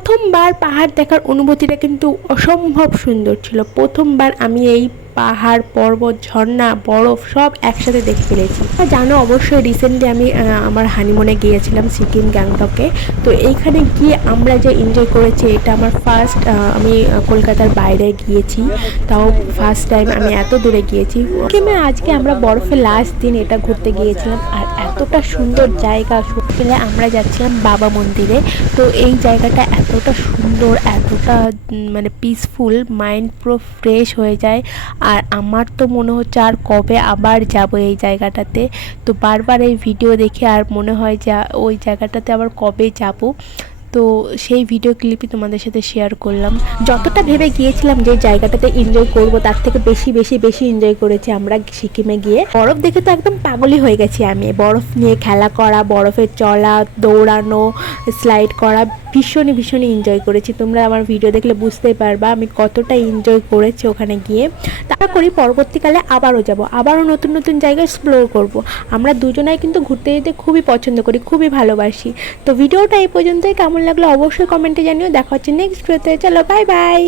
প্রথমবার পাহাড় দেখার অনুভূতিটা কিন্তু অসম্ভব সুন্দর ছিল। প্রথমবার আমি এই পাহাড়, পর্বত, ঝর্ণা, বরফ সব একসাথে দেখে ফেলেছি। জানো অবশ্যই রিসেন্টলি আমি আমার হানিমুনে গিয়েছিলাম সিকিম, গ্যাংটকে। তো এইখানে গিয়ে আমরা যে এনজয় করেছি, এটা আমার ফার্স্ট। আমি কলকাতার বাইরে গিয়েছি, তাও ফার্স্ট টাইম আমি এত দূরে গিয়েছি। সিকিমে আজকে আমরা বরফের লাস্ট দিন এটা ঘুরতে গিয়েছিলাম, আর এতটা সুন্দর জায়গা। সকালে আমরা যাচ্ছিলাম বাবা মন্দিরে। তো এই জায়গাটা এতটা সুন্দর, এতটা মানে পিসফুল, মাইন্ড পুরো ফ্রেশ হয়ে যায়। আর আমার তো মনে হচ্ছে আর কবে আবার যাব এই জায়গাটাতে। তো বারবার এই ভিডিও দেখে আর মনে হয় যে ওই জায়গাটাতে আবার কবে যাব। তো সেই ভিডিও ক্লিপই তোমাদের সাথে শেয়ার করলাম। যতটা ভেবে গিয়েছিলাম যে জায়গাটাতে এনজয় করব, তার থেকে বেশি এনজয় করেছি আমরা সিকিমে গিয়ে। বরফ দেখে তো একদম পাগলই হয়ে গেছি আমি। বরফ নিয়ে খেলা করা, বরফে চলা, দৌড়ানো, স্লাইড করা, ভীষণই এনজয় করেছি। তোমরা আমার ভিডিও দেখলে বুঝতেই পারবা আমি কতটা এনজয় করেছি ওখানে গিয়ে। তারপর করি পরবর্তীকালে আবারও যাব, আবারও নতুন জায়গা এক্সপ্লোর করব। আমরা দুজনাই কিন্তু ঘুরতে যেতে খুবই পছন্দ করি, খুবই ভালোবাসি। তো ভিডিওটা এই পর্যন্তই। কেমন লাগলো অবশ্যই কমেন্টে জানিও। দেখা হচ্ছে নেক্সট ভিডিওতে। চলো বাই বাই।